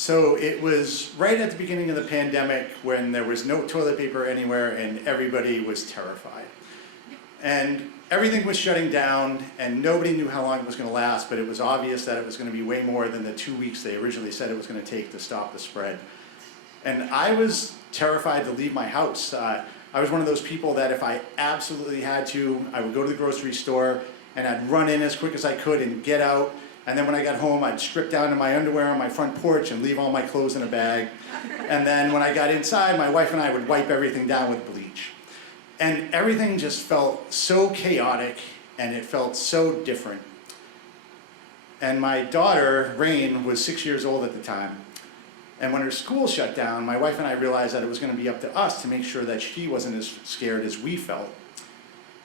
So it was right at the beginning of the pandemic when there was no toilet paper anywhere and everybody was terrified. And everything was shutting down and nobody knew how long it was going to last, but it was obvious that it was going to be way more than the 2 weeks they originally said it was going to take to stop the spread. And I was terrified to leave my house. I was one of those people that if I absolutely had to, I would go to the grocery store and I'd run in as quick as I could and get out. And then when I got home, I'd strip down to my underwear on my front porch and leave all my clothes in a bag. And then when I got inside, my wife and I would wipe everything down with bleach. And everything just felt so chaotic and it felt so different. And my daughter, Rain, was 6 years old at the time. And when her school shut down, my wife and I realized that it was going to be up to us to make sure that she wasn't as scared as we felt.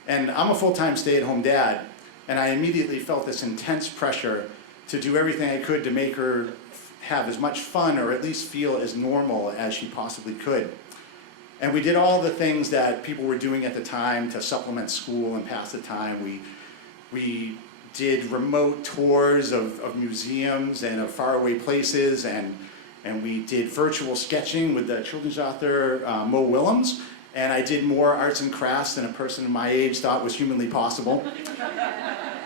And I'm a full-time stay-at-home dad, and I immediately felt this intense pressure to do everything I could to make her have as much fun or at least feel as normal as she possibly could. And we did all the things that people were doing at the time to supplement school and pass the time. We did remote tours of museums and of faraway places, and we did virtual sketching with the children's author Mo Willems, and I did more arts and crafts than a person my age thought was humanly possible.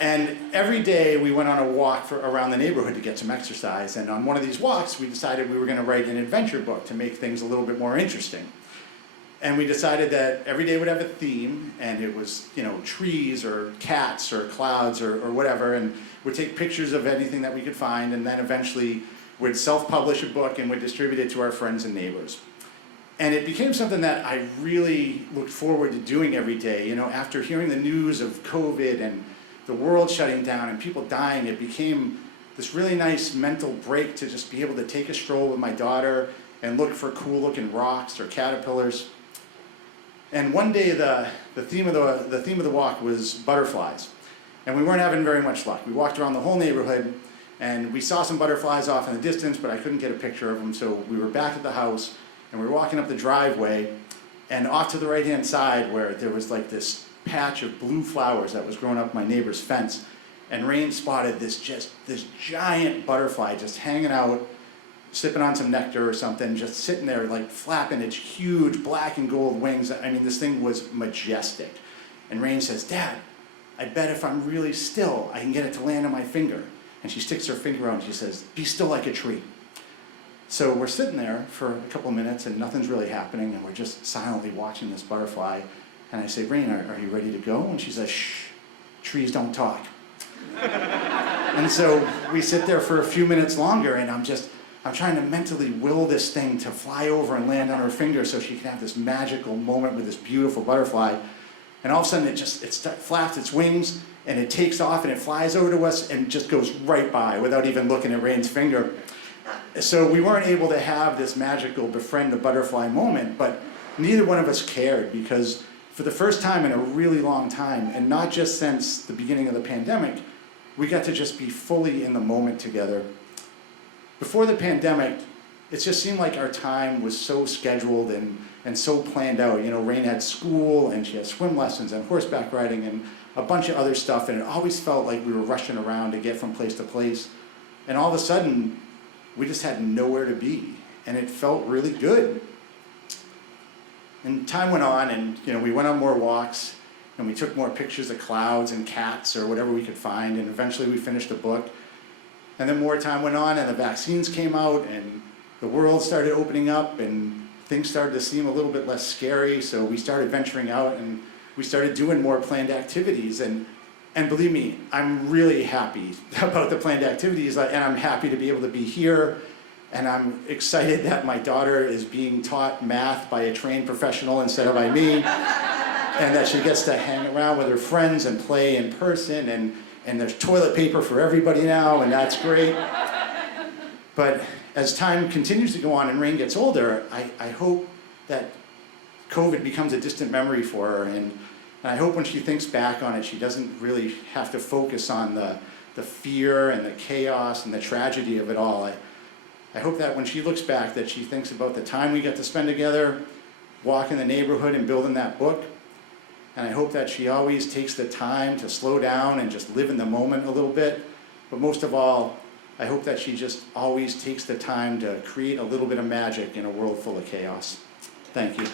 And every day we went on a walk around the neighborhood to get some exercise, and on one of these walks we decided we were going to write an adventure book to make things a little bit more interesting. And we decided that every day would have a theme, and it was, trees or cats or clouds or whatever, and we'd take pictures of anything that we could find, and then eventually we'd self-publish a book and would distribute it to our friends and neighbors. And it became something that I really looked forward to doing every day. After hearing the news of COVID and the world shutting down and people dying, it became this really nice mental break to just be able to take a stroll with my daughter and look for cool-looking rocks or caterpillars. And one day the theme of the walk was butterflies, and we weren't having very much luck. We walked around the whole neighborhood, and we saw some butterflies off in the distance, but I couldn't get a picture of them. So we were back at the house, and we were walking up the driveway, and off to the right-hand side, where there was like this patch of blue flowers that was growing up my neighbor's fence, and Rain spotted this giant butterfly just hanging out, sipping on some nectar or something, just sitting there like flapping its huge black and gold wings. I mean, this thing was majestic. And Rain says, "Dad, I bet if I'm really still, I can get it to land on my finger." And she sticks her finger out and she says, "Be still like a tree." So we're sitting there for a couple of minutes and nothing's really happening, and we're just silently watching this butterfly. And I say, "Rain, are you ready to go?" And she says, "Shh, trees don't talk." And so we sit there for a few minutes longer, and I'm trying to mentally will this thing to fly over and land on her finger so she can have this magical moment with this beautiful butterfly. And all of a sudden it flaps its wings and it takes off and it flies over to us and just goes right by without even looking at Rain's finger. So we weren't able to have this magical befriend the butterfly moment, but neither one of us cared, because for the first time in a really long time, and not just since the beginning of the pandemic, we got to just be fully in the moment together. Before the pandemic, it just seemed like our time was so scheduled and so planned out. Rain had school, and she had swim lessons and horseback riding and a bunch of other stuff, and it always felt like we were rushing around to get from place to place. And all of a sudden, we just had nowhere to be, and it felt really good. And time went on, and we went on more walks, and we took more pictures of clouds and cats or whatever we could find, and eventually we finished the book. And then more time went on, and the vaccines came out, and the world started opening up, and things started to seem a little bit less scary, so we started venturing out, and we started doing more planned activities. And believe me, I'm really happy about the planned activities, and I'm happy to be able to be here, and I'm excited that my daughter is being taught math by a trained professional instead of by me, and that she gets to hang around with her friends and play in person, and there's toilet paper for everybody now, and that's great. But as time continues to go on and Rain gets older, I hope that COVID becomes a distant memory for her, and I hope when she thinks back on it, she doesn't really have to focus on the fear and the chaos and the tragedy of it all. I hope that when she looks back, that she thinks about the time we got to spend together, walking the neighborhood and building that book. And I hope that she always takes the time to slow down and just live in the moment a little bit. But most of all, I hope that she just always takes the time to create a little bit of magic in a world full of chaos. Thank you.